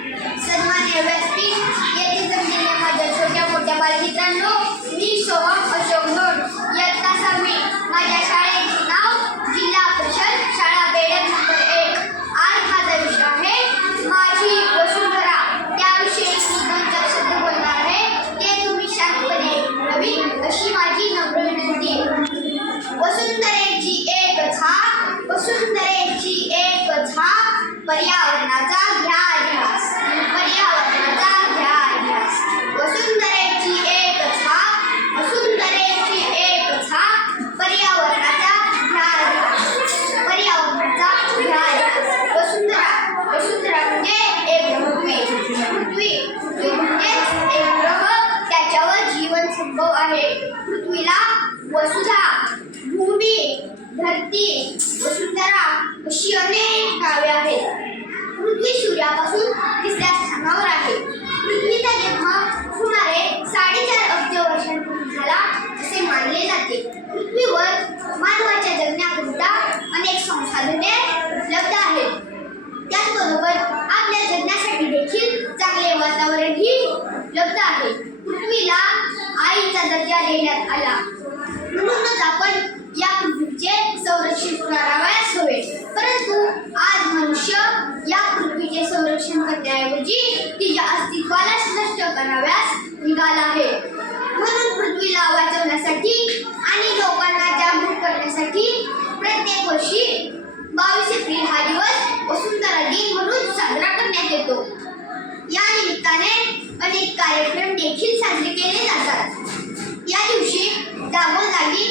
सन्मान्य व्यासपीठ येथे जमलेल्या माझ्या छोट्या मोठ्या बालमित्रांनो मी सोहम अशोक नोड इयत्ता सहावी माझ्या जीवन आहे. पृथ्वीला वसुधा भूमी धरती वसुंधरा अशी अनेक नावे आहेत. पृथ्वी सूर्यापासून तिसऱ्या स्थानावर आहे. पृथ्वीचा जन्म सुमारे साडेचार अब्ज वर्षांपूर्वी झाला असे मानले जाते. पृथ्वीवर मानवाच्या जगण्याकरिता अनेक संसाधने उपलब्ध आहेत. त्याचबरोबर आपल्या जगण्यासाठी देखील चांगले वातावरणही उपलब्ध आहे. पृथ्वीला आईचा दर्जा देण्यात आला. म्हणूनच आपण या पृथ्वीचे संरक्षण करावयास हवे परंतु आज मनुष्य या पृथ्वीचे संरक्षण करण्याऐवजी तिच्या अस्तित्वालाच नष्ट कराव्यास निघाला आहे. म्हणून पृथ्वीला वाचवण्यासाठी आणि लोकांना जागरूक करण्यासाठी प्रत्येक वर्षी बावीस एप्रिल हा दिवस वसुंधरा दिन म्हणून साजरा करण्यात येतो. या निमित्ताने अनेक कार्यक्रम देखील साजरे केले जातात. या दिवशी जागोजागी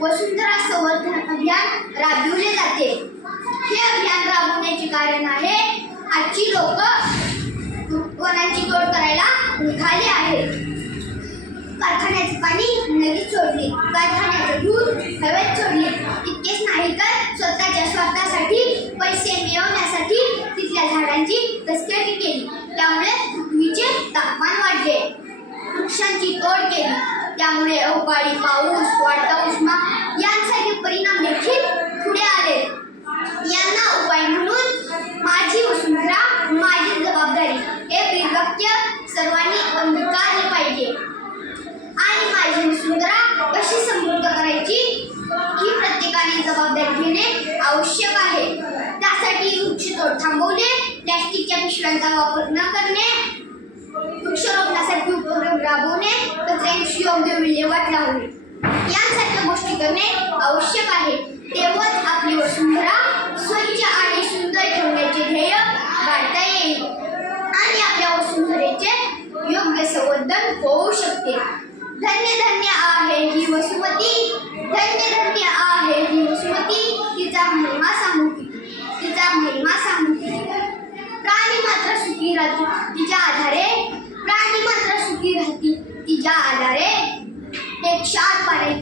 वसुंधरा संवर्धन अभियान राबविले जाते. हे अभियान राबवण्याचे कारण आहे आजची लोक वनांची तोड करायला निघाली आहेत. कारखान्याचे पाणी नदीत सोडले. कारखान्याचे दूध वृक्षांची तोड केली. त्यामुळे अवकाळी पाऊस वाढता उष्मा यांसारखे परिणाम देखील पुढे आले. यांना उपाय म्हणून माझी वसुंधरा माझी जबाबदारी हे ब्रीदवाक्य सर्वांनी अंगीकारले पाहिजे. आणि माझी वसुंधरा कशी समृद्ध करायची? ही प्रत्येकाने जबाबदारी घेणे आवश्यक आहे. त्यासाठी वृक्षतोड थांबवणे प्लॅस्टिकच्या पिशव्यांचा वापर न करणे योग्य विल्हेवाट लावणे यांसारख्या गोष्टी करणे आवश्यक आहे. तेव्हाच आपली वसुंधरा स्वच्छ आणि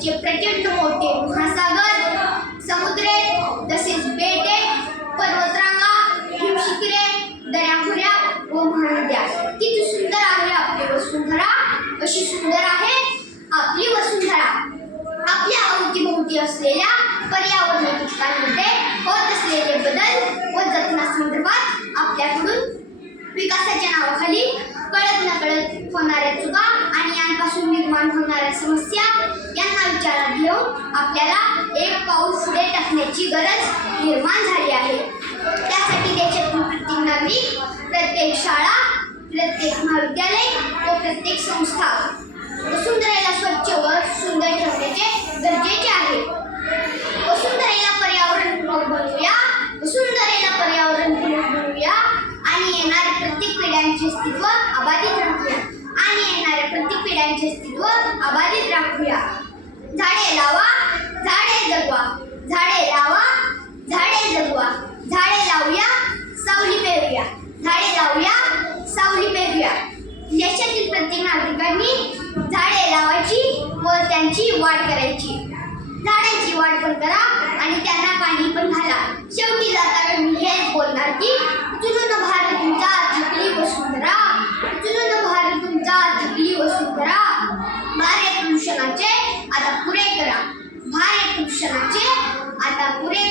जे प्रचंड मोठे महासागर समुद्रे तसेच बेटे पर्वतरांगा हिमशिखरे दऱ्याखुऱ्या व महानद्या. किती सुंदर आहे आपली वसुंधरा. अशी सुंदर आहे आपली वसुंधरा. आपल्या अवतीभोवती असलेल्या पर्यावरण घटकांमध्ये होत असलेले बदल व जतनासंदर्भात आपल्याकडून विकासाच्या नावाखाली कळत नकळत होणाऱ्या चुका आणि यांपासून निर्माण होणाऱ्या समस्या आपल्याला एक पाऊल पुढे टाकण्याची गरज निर्माण झाली आहे. त्यासाठी देशातील प्रत्येक नागरिक प्रत्येक शाळा प्रत्येक महाविद्यालय व प्रत्येक संस्था वसुंधरेला स्वच्छ व सुंदर ठेवण्याचे गरजेचे आहे. वसुंधरेला पर्यावरणपूरक बनवूया वसुंधरेला पर्यावरणपूरक बनवूया आणि येणाऱ्या प्रत्येक पिढ्यांचे अस्तित्व अबाधित राहूया आणि येणाऱ्या प्रत्येक पिढ्यांचे अस्तित्व अबाधित झाडे लावा झाडे जगवा झाडे लावा झाडे जगवा झाडे लावूया सावली पेरूया झाडे लावूया सावली पेरूया. देशातील प्रत्येक नागरिकांनी झाडे लावायची व त्यांची वाढ करायची. झाडांची वाढ पण करा आणि त्यांना पाणी पण घाला. शेवटी जाताना मी हेच बोलणार की जुनून भारत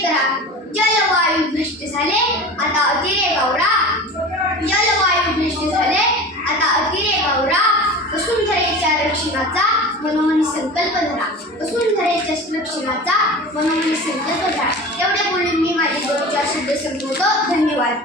करा जलवायू भ्रष्ट झाले आता अतिरे गौरा. जलवायू भ्रष्ट झाले आता अतिरे गौरा. वसुंधरेच्या रक्षणाचा मनोमनी संकल्प धरा. वसुंधरेच्या रक्षणाचा मनोमनी संकल्प धरा. एवढे बोलून मी माझी दोन चार शब्द संपवतो. धन्यवाद.